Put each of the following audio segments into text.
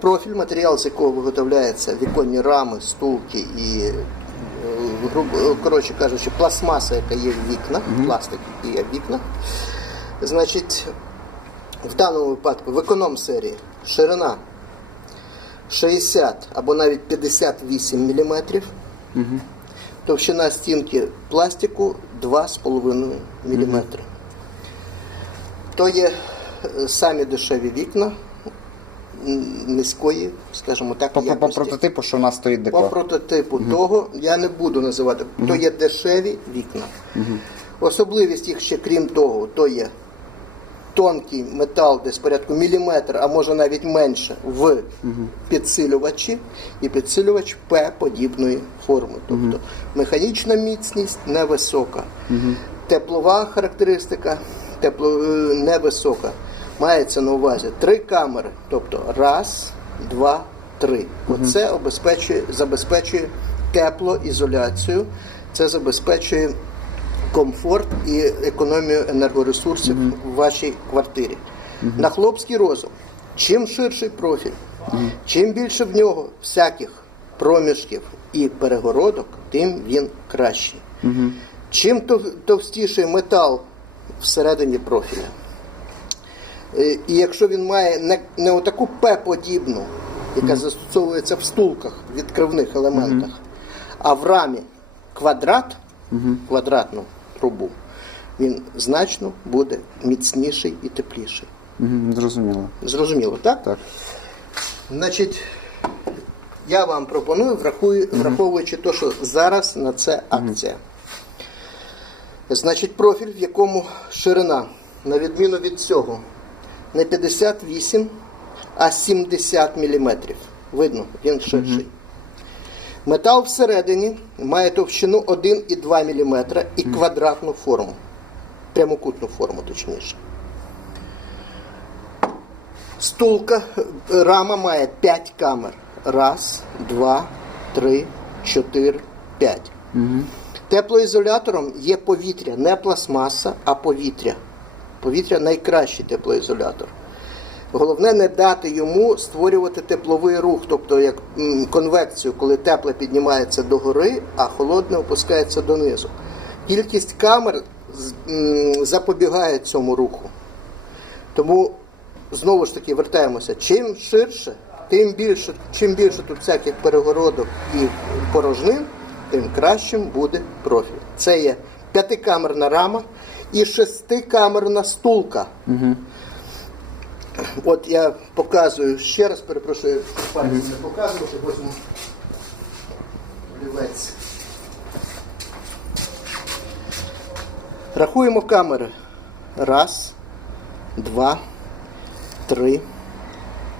Профіль, матеріал, з якого виготовляються віконні рами, стулки і, е, е, коротше кажучи, пластмаса, яка є в вікнах, пластик, який є в вікнах. Значить, в даному випадку в економ серії ширина 60 або навіть 58 мм. Товщина стінки пластику 2,5 мм. То є е, самі дешеві вікна низької, скажімо так, По, по, по прототипу, що в нас стоїть По декор. прототипу того я не буду називати. То є дешеві вікна. Особливість їх ще крім того, то є тонкий метал десь порядку міліметр, а може навіть менше в підсилювачі і підсилювач П-подібної форми. Тобто механічна міцність невисока. Теплова характеристика тепло, е, невисока. Мається на увазі три камери, тобто раз, два, три. Оце обезпечує, забезпечує теплоізоляцію, це забезпечує комфорт і економію енергоресурсів в вашій квартирі. На хлопський розум, чим ширший профіль, чим більше в нього всяких проміжків і перегородок, тим він кращий. Чим товстіший метал всередині профіля, І якщо він має не, не отаку П-подібну, яка застосовується в стулках, відкривних елементах, а в рамі квадрат, квадратну трубу, він значно буде міцніший і тепліший. Зрозуміло. Зрозуміло, так? Так. Значить, я вам пропоную, врахую, враховуючи те, що зараз на це акція. Значить, профіль, в якому ширина, на відміну від цього, не 58, а 70 мм. Видно, він ширший. Метал всередині має товщину 1,2 мм і квадратну форму. Прямокутну форму, точніше. Стулка, рама має 5 камер. Раз, два, три, чотири, п'ять. Теплоізолятором є повітря, не пластмаса, а повітря. Повітря найкращий теплоізолятор. Головне не дати йому створювати тепловий рух, тобто як конвекцію, коли тепле піднімається догори, а холодне опускається донизу. Кількість камер запобігає цьому руху. Тому знову ж таки вертаємося, чим ширше, тим більше, чим більше тут всяких перегородок і порожнин, тим кращим буде профіль. Це є п'ятикамерна рама і шестикамерна стулка. От я показую ще раз, перепрошую, пальцем не показувати, возьму олівець. Рахуємо камери. Раз, два, три,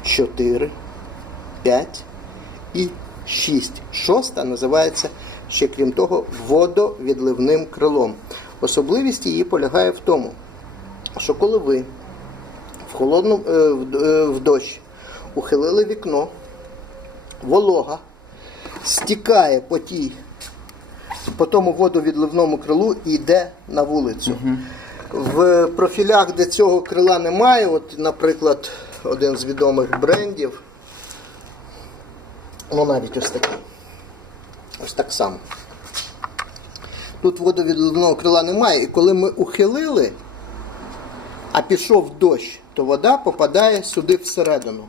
чотири, п'ять і шість. Шоста називається ще крім того водовідливним крилом. Особливість її полягає в тому, що коли ви в холодну е, в, е, в дощ ухилили вікно, волога стікає по тій, по тому водовідливному крилу і йде на вулицю. В профілях, де цього крила немає, от, наприклад, один з відомих брендів, ну навіть ось такий. Ось так само. Тут водовідливного крила немає, і коли ми ухилили, а пішов дощ, то вода попадає сюди всередину.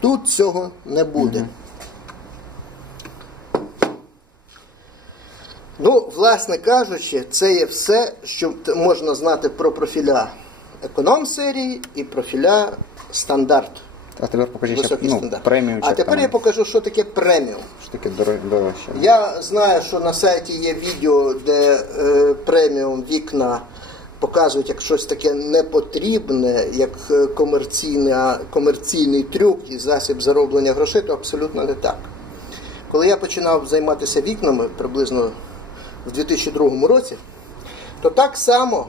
Тут цього не буде. Ну, власне кажучи, це є все, що можна знати про профіля економ серії і профіля стандарт. А тепер покажи ще Високий ну, стандарт. преміум а тепер там. я покажу, що таке преміум. Що таке дорожче. Я знаю, що на сайті є відео, де е, преміум вікна показують як щось таке непотрібне, як е, комерційний трюк і засіб зароблення грошей, то абсолютно не так. Коли я починав займатися вікнами приблизно в 2002 році, то так само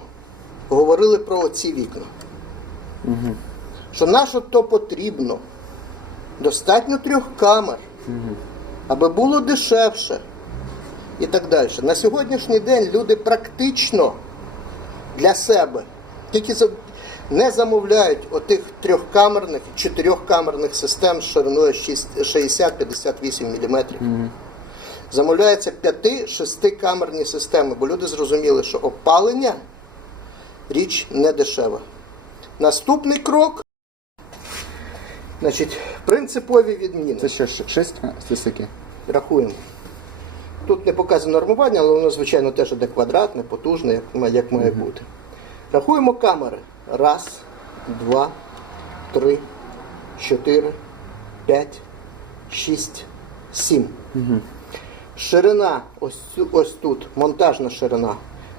говорили про ці вікна. Що на що то потрібно? Достатньо трьох камер, аби було дешевше і так далі. На сьогоднішній день люди практично для себе, тільки не замовляють отих трьохкамерних, чотирьохкамерних систем з шириною 60-58 мм. Замовляються 5-6 камерні системи, бо люди зрозуміли, що опалення річ не дешева. Наступний крок. Значить, принципові відміни. Це що, ш- шість стисики? Рахуємо. Тут не показано нормування, але воно, звичайно, теж іде квадратне, потужне, як, як має бути. Рахуємо камери. Раз, два, три, чотири, п'ять, шість, сім. Ширина, ось, ось тут, монтажна ширина,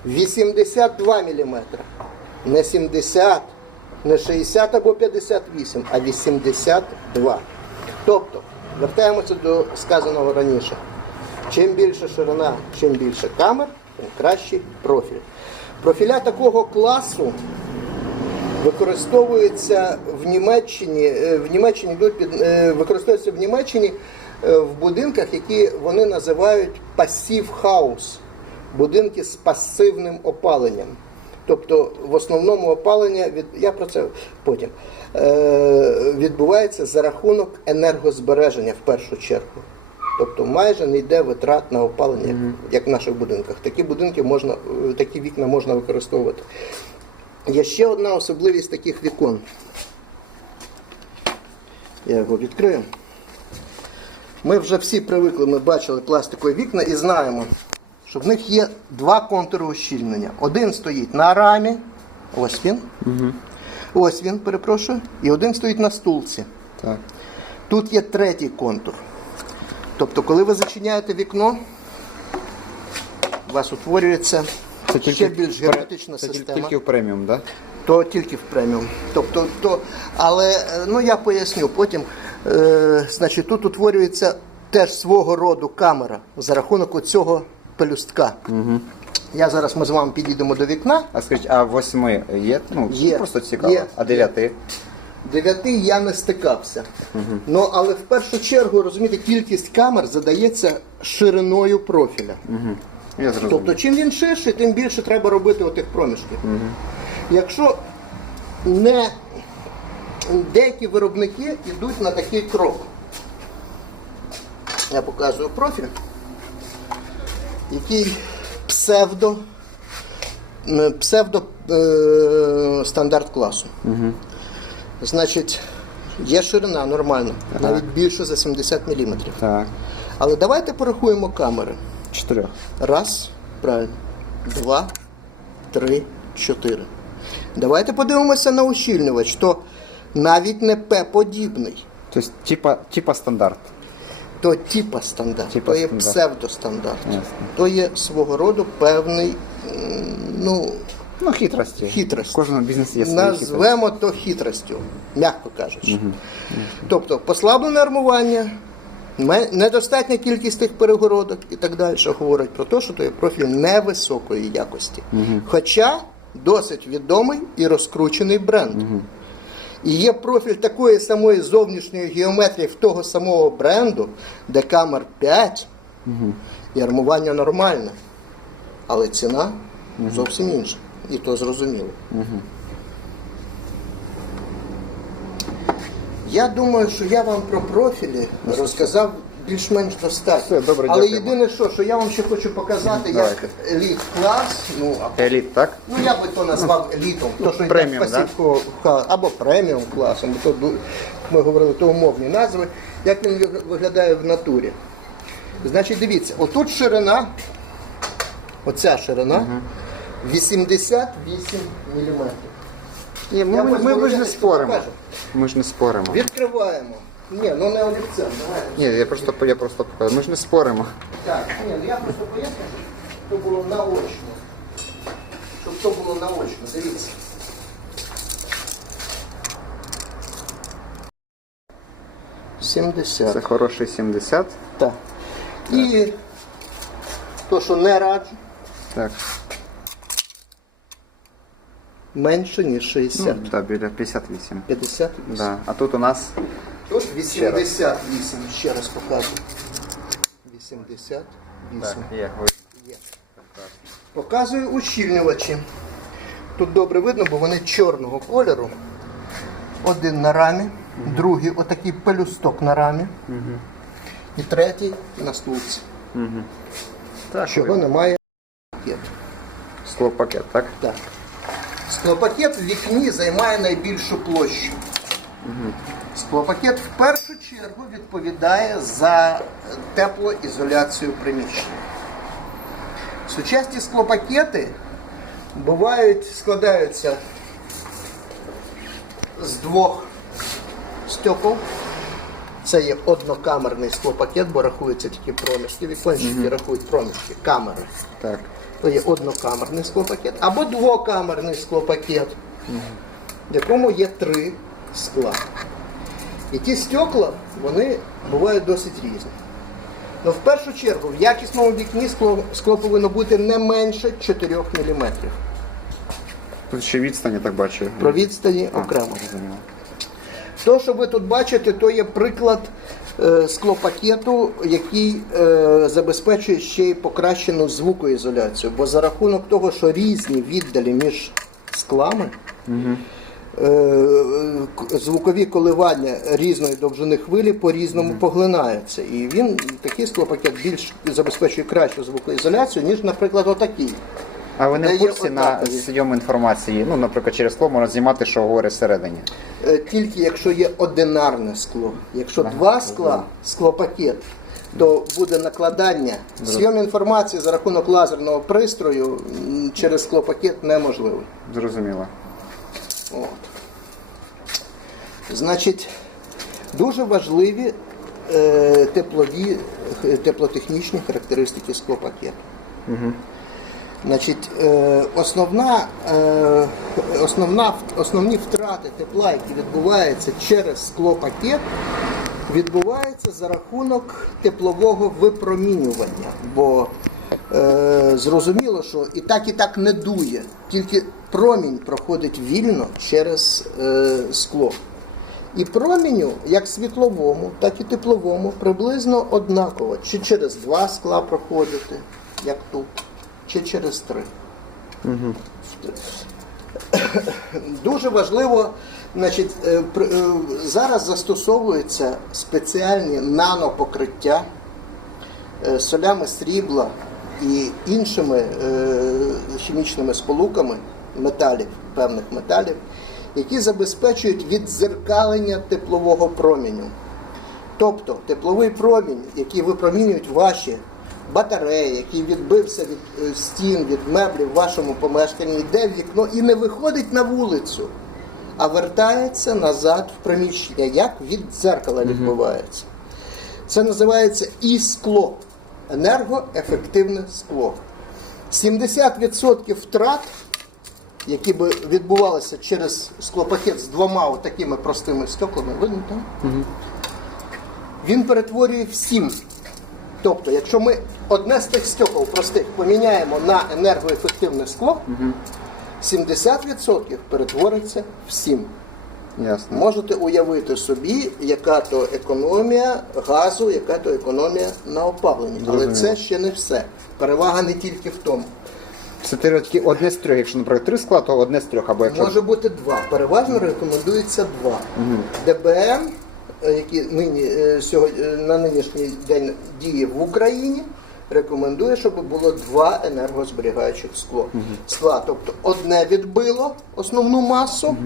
82 мм. Не 70, не 60 або 58, а 82. Тобто, вертаємося до сказаного раніше. Чим більше ширина, чим більше камер, тим кращий профіль. Профіля такого класу використовуються в Німеччині, е, в Німеччині е, використовуються в Німеччині е, в будинках, які вони називають пасів хаус, будинки з пасивним опаленням. Тобто в основному опалення від я про це потім е, відбувається за рахунок енергозбереження в першу чергу. Тобто майже не йде витрат на опалення, як, як в наших будинках. Такі будинки можна, е, такі вікна можна використовувати. Є ще одна особливість таких вікон. Я його відкрию. Ми вже всі привикли, ми бачили пластикові вікна і знаємо, що в них є два контури ущільнення. Один стоїть на рамі, ось він. Ось він, перепрошую, і один стоїть на стулці. Так. Тут є третій контур. Тобто, коли ви зачиняєте вікно, у вас утворюється ще більш герметична це тільки- система. Тільки в преміум, так? То тільки в преміум. Тобто, то, але е, ну я поясню потім. Е, значить, тут утворюється теж свого роду камера за рахунок оцього пелюстка. Угу. Я зараз ми з вами підійдемо до вікна. А скажіть, а восьми є? Ну, Є. просто цікаво. Є. А дев'яти? Дев'яти я не стикався. Ну, але в першу чергу, розумієте, кількість камер задається шириною профіля. Я зрозумів. Тобто, чим він ширший, тим більше треба робити отих проміжків. Якщо не деякі виробники йдуть на такий крок. Я показую профіль, який псевдо, псевдо е, стандарт класу. Значить, є ширина нормальна, навіть більше за 70 мм. Так. Але давайте порахуємо камери. Чотирьох. Раз, правильно. Два, три, чотири. Давайте подивимося на ущільнювач. То навіть не П-подібний, Тобто, типа, типа стандарт. То типа стандарт, Типа то є стандарт. псевдостандарт. Ясно. То є свого роду певний, ну, Ну, хитрості. Хитрость. В кожному бізнесі є свої хитрості. назвемо то хитростю, м'яко кажучи. Тобто послаблене армування, ме- недостатня кількість тих перегородок і так далі, що говорить про те, що то є профіль невисокої якості. Хоча досить відомий і розкручений бренд. І є профіль такої самої зовнішньої геометрії в того самого бренду, де камер 5 і армування нормальне. Але ціна зовсім інша. І то зрозуміло. Я думаю, що я вам про профілі розказав більш-менш достатньо. Все, добре, Але дякуємо. єдине, що, що я вам ще хочу показати, як еліт клас, ну, а Еліт, так? Ну, я би то назвав елітом, то, що йде преміум, з пасівкового ха- або преміум класом, бо то, ду- ми говорили, то умовні назви. Як він ви- виглядає в натурі? Значить, дивіться, отут ширина, оця ширина 88 мм. Ні, ми, ми, ми, ми ж не споримо. Ми ж не споримо. Відкриваємо. Ні, ну не олівцем, давай. Ні, я просто, я просто показую. Ми ж не споримо. Так, ні, ну я просто поясню, щоб то було наочно. Щоб то було наочно, дивіться. Це хороший 70. Так. І то, що не раджу, Так. Менше, ніж Ну, 60. біля 58. 58. Да. А тут у нас Тут 88, ще раз покажу. 88. є. Є. Показую ущільнювачі. Тут добре видно, бо вони чорного кольору. Один на рамі, другий отакий пелюсток на рамі. І третій на стулці. Так, Чого немає. Склопакет, так? Так. Склопакет в вікні займає найбільшу площу. Склопакет в першу чергу відповідає за теплоізоляцію приміщення. Сучасні склопакети бувають, складаються з двох стекол. Це є однокамерний склопакет, бо рахуються тільки проміжки. Вікончики рахують проміжки, камери. Так. То є однокамерний склопакет або двокамерний склопакет, в якому є три скла. І ті стекла, вони бувають досить різні. Ну, в першу чергу, в якісному вікні скло, скло повинно бути не менше 4 мм. Тут ще відстань, я так бачу. Про відстані окремо. То, що ви тут бачите, то є приклад склопакету, який е, забезпечує ще й покращену звукоізоляцію. Бо за рахунок того, що різні віддалі між склами, е, звукові коливання різної довжини хвилі по-різному поглинаються. І він такий склопакет більш забезпечує кращу звукоізоляцію, ніж, наприклад, отакий. А ви не в курсі на однакові. зйом інформації? Ну, наприклад, через скло можна знімати, що говорить всередині. Е, тільки якщо є одинарне скло. Якщо два скла, склопакет, то буде накладання. Зйом інформації за рахунок лазерного пристрою м, через склопакет неможливий. Зрозуміло. От. Значить, дуже важливі е, теплові, е, теплотехнічні характеристики склопакету. Значить, е, основна, е, основна, основні втрати тепла, які відбуваються через склопакет, відбуваються за рахунок теплового випромінювання. Бо е, зрозуміло, що і так, і так не дує, тільки промінь проходить вільно через скло. І проміню, як світловому, так і тепловому, приблизно однаково. Чи через два скла проходити, як тут, чи через три. Дуже важливо, значить, е, е, зараз застосовуються спеціальні нанопокриття е, солями срібла і іншими хімічними сполуками металів, певних металів, які забезпечують віддзеркалення теплового проміню. Тобто тепловий промінь, який випромінюють ваші батареї, який відбився від е, стін, від меблів в вашому помешканні, йде в вікно і не виходить на вулицю, а вертається назад в приміщення, як від дзеркала відбувається. Це називається і скло, енергоефективне скло. 70% втрат, які би відбувалися через склопакет з двома такими простими стеклами, видно там? він перетворює в сім. Тобто, якщо ми одне з тих стекол простих поміняємо на енергоефективне скло, 70% перетвориться в 7. Ясно. Можете уявити собі, яка то економія газу, яка то економія на опаленні. Але Зрозуміло. це ще не все. Перевага не тільки в тому. Це теоретики одне з трьох. Якщо, наприклад, три скла, то одне з трьох. Або якщо Може бути два. Переважно рекомендується два. ДБН, е, які нині, е, сьогодні, е, на нинішній день діє в Україні, рекомендує, щоб було два енергозберігаючих скло. скла. Тобто одне відбило основну масу.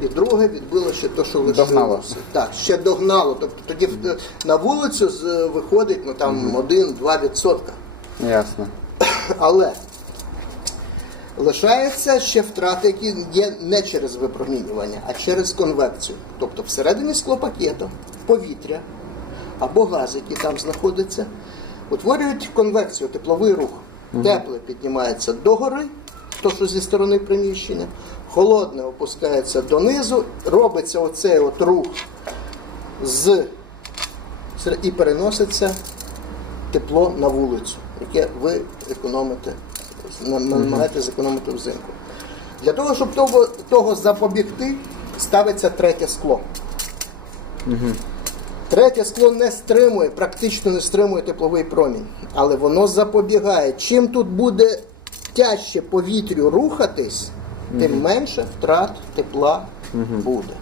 І друге відбило ще те, що лишилося. Так, ще догнало. Тобто тоді на вулицю виходить ну, там 1-2 відсотка. Ясно. Але лишаються ще втрати, які є не через випромінювання, а через конвекцію. Тобто всередині склопакету повітря або газ, який там знаходиться, утворюють конвекцію, тепловий рух. Тепле піднімається догори, то що зі сторони приміщення, холодне опускається донизу, робиться оцей от рух з і переноситься тепло на вулицю, яке ви економите, нам- намагаєтесь зекономити взимку. Для того, щоб того, того запобігти, ставиться третє скло. Третє скло не стримує, практично не стримує тепловий промінь, але воно запобігає. Чим тут буде тяжче повітрю рухатись, тим менше втрат тепла буде.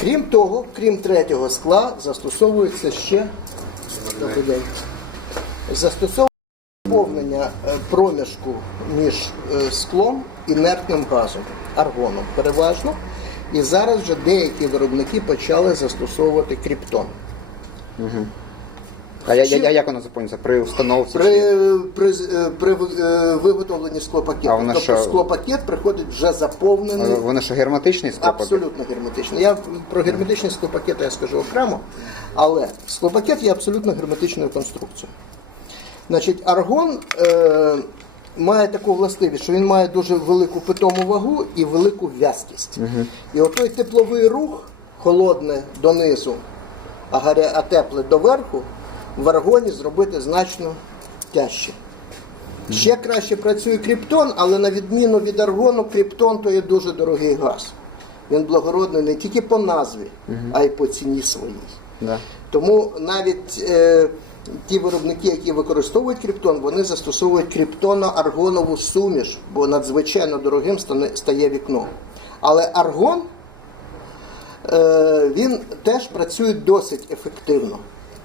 Крім того, крім третього скла, застосовується ще Добрий день. застосовується заповнення е, проміжку між е, склом і інертним газом, аргоном переважно. І зараз вже деякі виробники почали застосовувати кріптон. А я, я, я, як воно заповнюється? При установці? При, при, е, при е, виготовленні склопакету. А тобто що? склопакет приходить вже заповнений. Воно що герметичний склопакет? Абсолютно герметичний. Я про герметичні склопакети я скажу окремо, але склопакет є абсолютно герметичною конструкцією. Значить, аргон е, має таку властивість, що він має дуже велику питому вагу і велику в'язкість. І отой тепловий рух, холодне донизу, а, гаря, а тепле доверху, в аргоні зробити значно тяжче. Ще краще працює кріптон, але на відміну від аргону, кріптон то є дуже дорогий газ. Він благородний не тільки по назві, а й по ціні своїй. Да. Тому навіть е, ті виробники, які використовують кріптон, вони застосовують кріптоно-аргонову суміш, бо надзвичайно дорогим стає вікно. Але аргон е, він теж працює досить ефективно.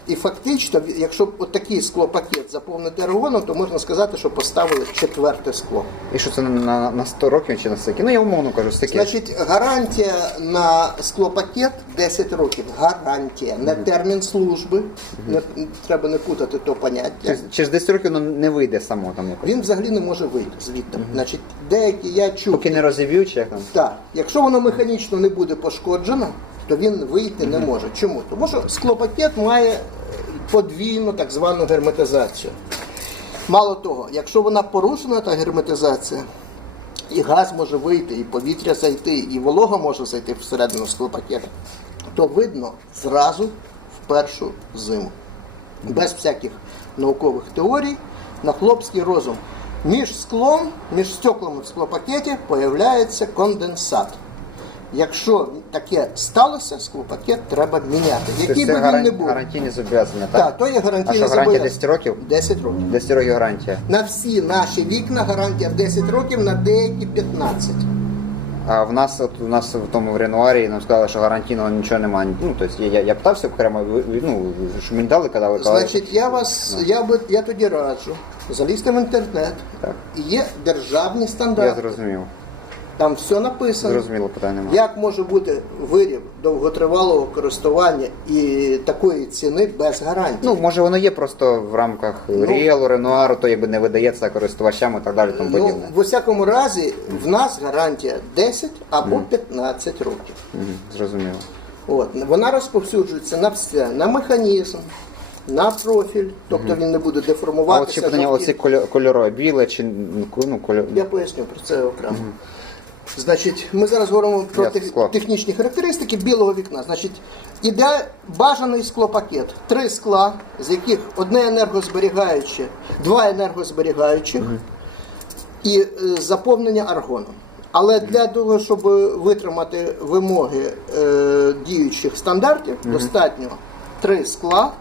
І фактично, якщо от такий склопакет заповнити аргоном, то можна сказати, що поставили четверте скло. І що це на, на, на 100 років чи на скільки? Ну я умовно кажу, стільки. Значить, гарантія на склопакет 10 років. Гарантія, не термін служби. Не, треба не путати то поняття. Через, через 10 років воно не вийде само там якось. Він взагалі не може вийти звідти. Значить, деякі я чув. Поки не розів'ють, чи як там? Так, якщо воно механічно не буде пошкоджено, то він вийти не може. Чому? Тому що склопакет має подвійну так звану герметизацію. Мало того, якщо вона порушена, та герметизація, і газ може вийти, і повітря зайти, і волога може зайти всередину склопакета, то видно зразу в першу зиму. Без всяких наукових теорій, на хлопський розум. Між склом, між стеклами в склопакеті появляється конденсат. Якщо таке сталося, склопакет треба міняти. Який Тобто би це він не був. гарантійні зобов'язання, так? Так, то є А гарантійне що, гарантія зобов'язання. 10 років? 10 років. 10 років гарантія. На всі наші вікна гарантія 10 років, на деякі 15. А в нас от у нас в тому в Ренуарі нам сказали, що гарантійного нічого немає. Ну тобто я, я, я питався окремо, ну що мені дали, казали, казали. Значить, я вас, я би я тоді раджу залізти в інтернет. Так. І є державні стандарти. я зрозумів. Там все написано. Зрозуміло, питань немає. Як може бути виріб довготривалого користування і такої ціни без гарантії? Ну, може воно є просто в рамках Ріелу, Ренуару, то якби не видається користувачам і так далі, тому Ну, подібне. в усякому разі, в нас гарантія 10 або 15 років. Зрозуміло. От. Вона розповсюджується на все, на механізм, на профіль, тобто він не буде А от деформуватися. питання, оці кольо- кольори, біле чи ну, кольор... Я поясню про це окремо. Значить, ми зараз говоримо про тех- технічні характеристики білого вікна. Значить, іде бажаний склопакет. Три скла, з яких одне енергозберігаюче, два енергозберігаючих і е, заповнення аргоном. Але для того, щоб витримати вимоги е, діючих стандартів, достатньо три скла,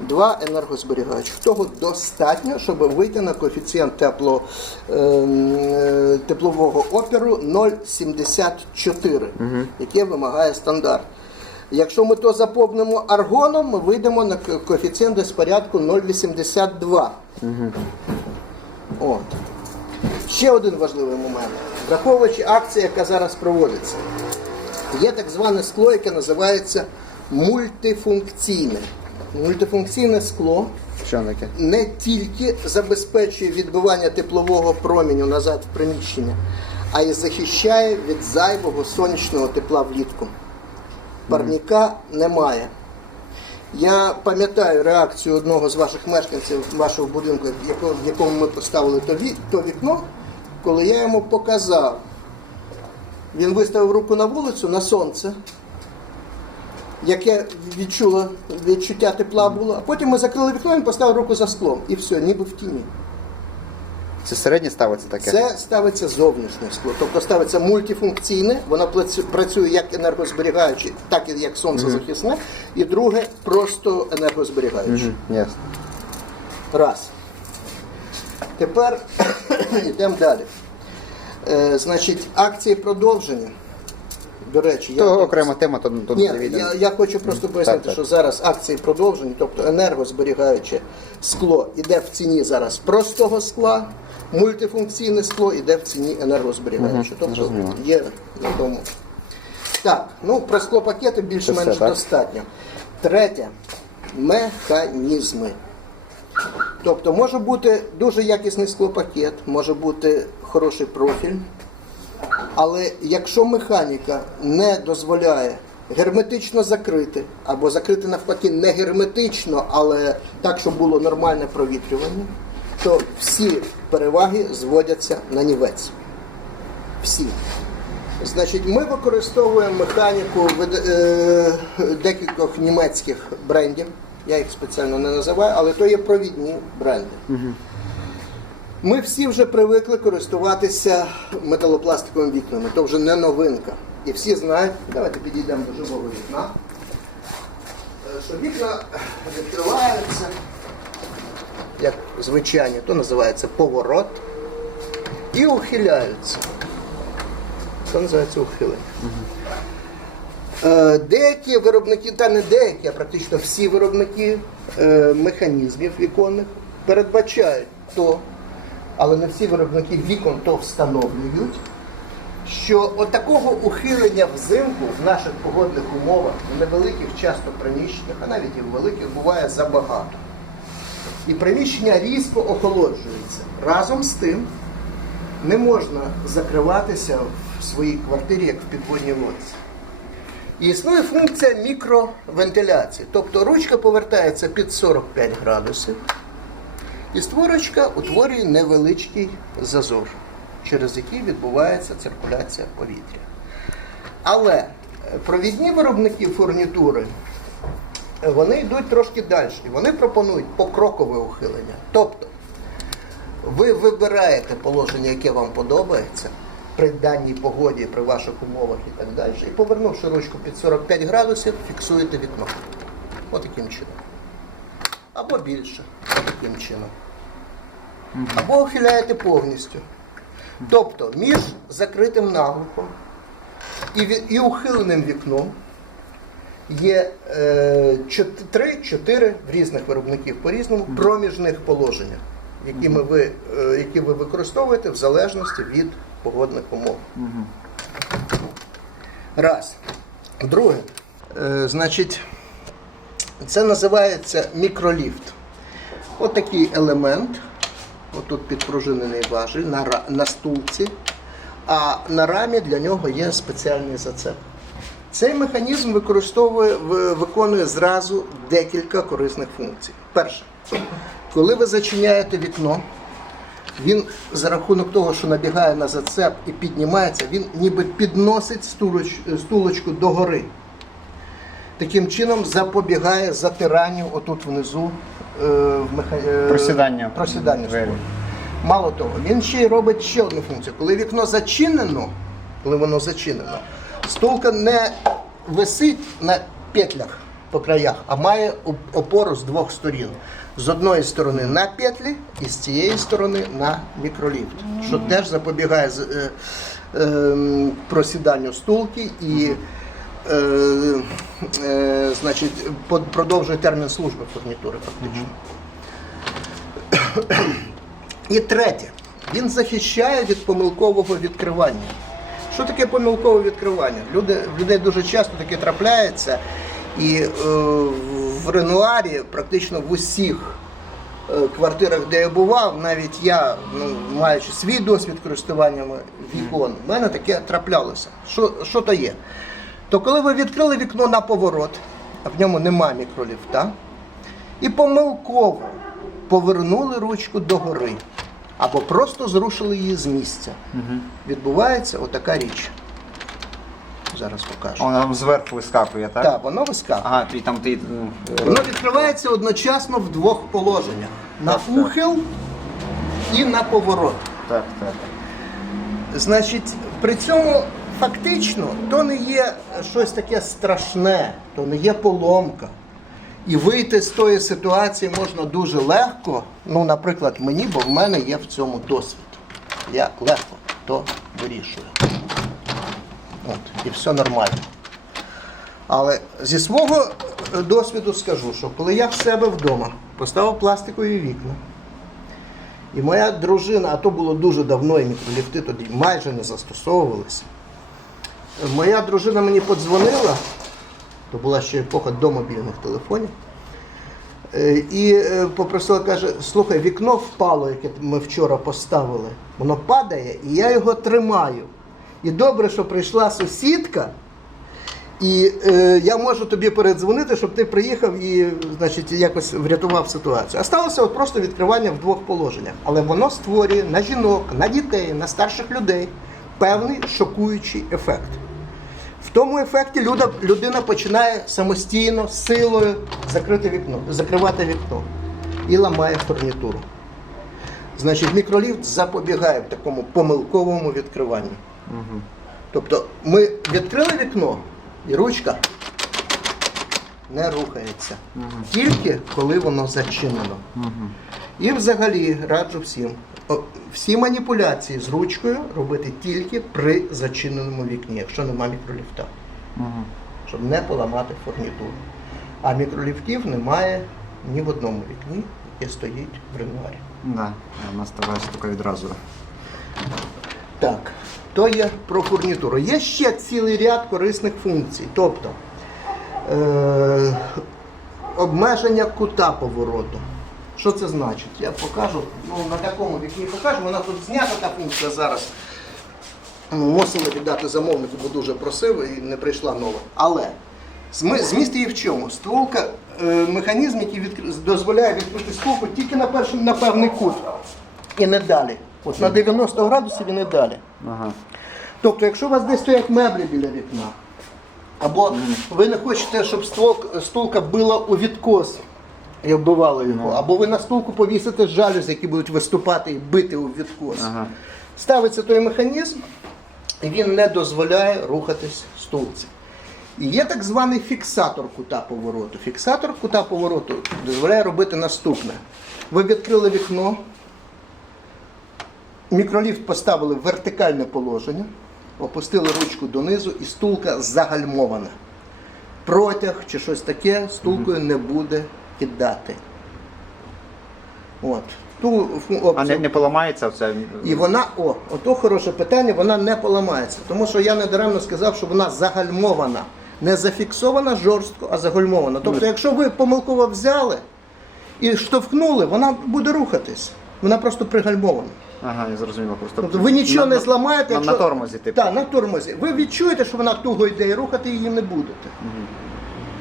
два енергозберігаючих. Того достатньо, щоб вийти на коефіцієнт тепло, ем, е, теплового опіру 0,74, яке вимагає стандарт. Якщо ми то заповнимо аргоном, ми вийдемо на коефіцієнт десь порядку 0,82. От. Ще один важливий момент. Враховуючи акцію, яка зараз проводиться, є так зване скло, яке називається мультифункційне. Мультифункційне скло Що таке? не тільки забезпечує відбивання теплового проміню назад в приміщення, а й захищає від зайвого сонячного тепла влітку. Парніка немає. Я пам'ятаю реакцію одного з ваших мешканців вашого будинку, в якому ми поставили то, ві- то вікно, коли я йому показав. Він виставив руку на вулицю на сонце, яке відчуло відчуття тепла було, а потім ми закрили вікно, він поставив руку за склом і все, ніби в тіні. Це середнє ставиться таке? Це ставиться зовнішнє скло, тобто ставиться мультифункційне, воно працює як енергозберігаюче, так і як сонцезахисне, і друге просто енергозберігаюче. Ясно. Раз. Тепер йдемо далі. Е, значить, акції продовження. До речі, я То окрема тема, то Ні, не я, я хочу просто пояснити, так. що зараз акції продовжені, тобто енергозберігаюче скло іде в ціні зараз простого скла, мультифункційне скло іде в ціні енергозберігаюче. Тобто зрозуміло. є на тому. Так, ну про склопакети більш-менш достатньо. Третє механізми. Тобто може бути дуже якісний склопакет, може бути хороший профіль. Але якщо механіка не дозволяє герметично закрити, або закрити навпаки не герметично, але так, щоб було нормальне провітрювання, то всі переваги зводяться на нівець. Всі. Значить, ми використовуємо механіку е, декількох німецьких брендів. Я їх спеціально не називаю, але то є провідні бренди. Ми всі вже привикли користуватися металопластиковими вікнами, то вже не новинка. І всі знають, давайте підійдемо до живого вікна, е, що вікна відкриваються, як звичайні, то називається поворот, і ухиляються. Це називається ухилення. Е, Деякі виробники, та не деякі, а практично всі виробники е, механізмів віконних передбачають то, але не всі виробники вікон то встановлюють, що от такого ухилення взимку в наших погодних умовах, в невеликих часто приміщеннях, а навіть і в великих, буває забагато. І приміщення різко охолоджується. Разом з тим не можна закриватися в своїй квартирі, як в підводній лодці. І існує функція мікровентиляції. Тобто ручка повертається під 45 градусів, і створочка утворює невеличкий зазор, через який відбувається циркуляція повітря. Але е, провідні виробники фурнітури е, вони йдуть трошки далі. Вони пропонують покрокове ухилення. Тобто ви вибираєте положення, яке вам подобається при даній погоді, при ваших умовах і так далі. І повернувши ручку під 45 градусів, фіксуєте вікно. Отаким чином. Або більше. Таким чином. Або ухиляєте повністю. Тобто між закритим наглухом і, і ухиленим вікном є е, 3-4 в різних виробників по-різному проміжних положення, які, ми ви, е, які ви використовуєте в залежності від погодних умов. Раз. Друге, е, значить, це називається мікроліфт. От такий елемент, отут підпружинений важіль на, на стулці, а на рамі для нього є спеціальний зацеп. Цей механізм використовує, виконує зразу декілька корисних функцій. Перше, коли ви зачиняєте вікно, він за рахунок того, що набігає на зацеп і піднімається, він ніби підносить стулочку догори. Таким чином запобігає затиранню отут внизу е, в меха... е, просіданню Двері. Мало того, він ще й робить ще одну функцію. Коли вікно зачинено, коли воно зачинено, стулка не висить на петлях по краях, а має опору з двох сторін. З одної сторони на петлі і з цієї сторони на мікроліфт, що теж запобігає е, е, просіданню стулки і е, е, значить, продовжує термін служби фурнітури фактично. І третє, він захищає від помилкового відкривання. Що таке помилкове відкривання? Люди, людей дуже часто таке трапляється, і е, в Ренуарі практично в усіх е, квартирах, де я бував, навіть я, ну, маючи свій досвід користування вікон, в мене таке траплялося. Що, що то є? То коли ви відкрили вікно на поворот, а в ньому немає мікроліфта, і помилково повернули ручку догори або просто зрушили її з місця. Відбувається отака річ. Зараз покажу. Там зверху вискакує, так? Так, воно вискакує. Ага, ти там ти. ну, Воно відкривається одночасно в двох положеннях: на Так, так. ухил і на поворот. Так, так. Значить, при цьому фактично то не є щось таке страшне, то не є поломка. І вийти з тої ситуації можна дуже легко. Ну, наприклад, мені, бо в мене є в цьому досвід. Я легко то вирішує. От, і все нормально. Але зі свого е, досвіду скажу, що коли я в себе вдома поставив пластикові вікна, і моя дружина, а то було дуже давно, і мікроліфти тоді майже не застосовувалися. Моя дружина мені подзвонила, то була ще епоха до мобільних телефонів. е, І е, попросила, каже, слухай, вікно впало, яке ми вчора поставили. Воно падає, і я його тримаю. І добре, що прийшла сусідка, і е, я можу тобі передзвонити, щоб ти приїхав і значить, якось врятував ситуацію. А сталося от просто відкривання в двох положеннях. Але воно створює на жінок, на дітей, на старших людей певний шокуючий ефект. В тому ефекті люда, людина починає самостійно, силою закрити вікно, закривати вікно і ламає фурнітуру. Значить, мікроліфт запобігає такому помилковому відкриванню. Тобто ми відкрили вікно, і ручка не рухається. Тільки коли воно зачинено. І взагалі раджу всім. Всі маніпуляції з ручкою робити тільки при зачиненому вікні, якщо нема мікроліфта. Щоб не поламати фурнітуру. А мікроліфтів немає ні в одному вікні, яке стоїть в ренуарі. Да, у нас штука відразу. Так, то є про фурнітуру. Є ще цілий ряд корисних функцій. Тобто е- обмеження кута повороту. Що це значить? Я покажу, ну на такому вікні покажу, вона тут знята та функція зараз. Ну, Мусили віддати замовнику, бо дуже просив і не прийшла нова. Але зміст її в чому? Стволка, е, механізм, який відкр- дозволяє відкрити стволку тільки на перший на певний кут. І не далі. От на 90 градусів і не далі. Ага. Тобто, якщо у вас десь стоять меблі біля вікна, або ви не хочете, щоб ствол- стулка била у відкос і вбивала його, або ви на стулку повісите жалюзі, які будуть виступати і бити у відкос. Ага. Ставиться той механізм, і він не дозволяє рухатись стулці. І є так званий фіксатор кута повороту. Фіксатор кута повороту дозволяє робити наступне. Ви відкрили вікно, мікроліфт поставили в вертикальне положення, опустили ручку донизу і стулка загальмована. Протяг чи щось таке стулкою не буде кидати. От. Ту А не, не поламається оце? і вона, о, ото хороше питання, вона не поламається. Тому що я недаремно сказав, що вона загальмована. Не зафіксована жорстко, а загальмована. Тобто, якщо ви помилково взяли і штовхнули, вона буде рухатись. Вона просто пригальмована. Ага, я зрозумів. Просто Тобто ви нічого на, не зламаєте. на, на тормозі, типу. Так, на тормозі. Ви відчуєте, що вона туго йде і рухати її не будете.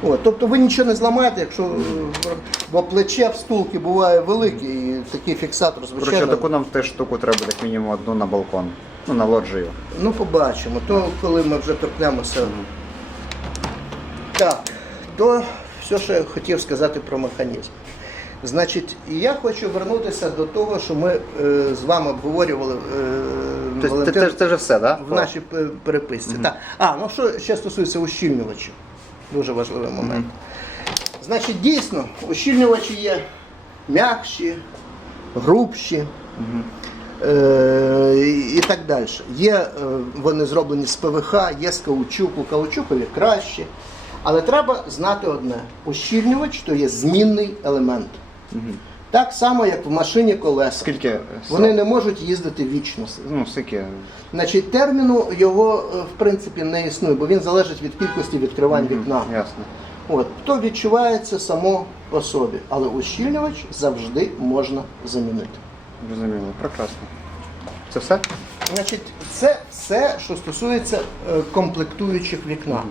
От, тобто ви нічого не зламаєте, якщо е, бо плече в стулки буває велике, і такий фіксатор, Коротше, звичайно. таку нам теж штуку треба як мінімум одну на балкон. Ну, на лоджію. Ну, побачимо. То коли ми вже торкнемося. Так, то все, що я хотів сказати про механізм. Значить, і я хочу вернутися до того, що ми е, з вами обговорювали е, Валентин, це, це, це вже все, так? в нашій пе- переписці. Так. А, ну що ще стосується ущільнювачів. Дуже важливий момент. Значить, дійсно, ущільнювачі є м'якші, грубші. Е, і так далі. Є е, вони зроблені з ПВХ, є з каучуку, каучукові краще. Але треба знати одне: ущільнювач то є змінний елемент. Так само, як в машині колеса. Скільки? е, Вони не можуть їздити вічно. Ну, скільки? Значить, терміну його е, в принципі не існує, бо він залежить від кількості відкривань вікна. Ясно. От, то відчувається само по собі, але ущільнювач завжди можна замінити. Зрозуміло. Прекрасно. Це все? Значить, це все, що стосується е, комплектуючих вікна.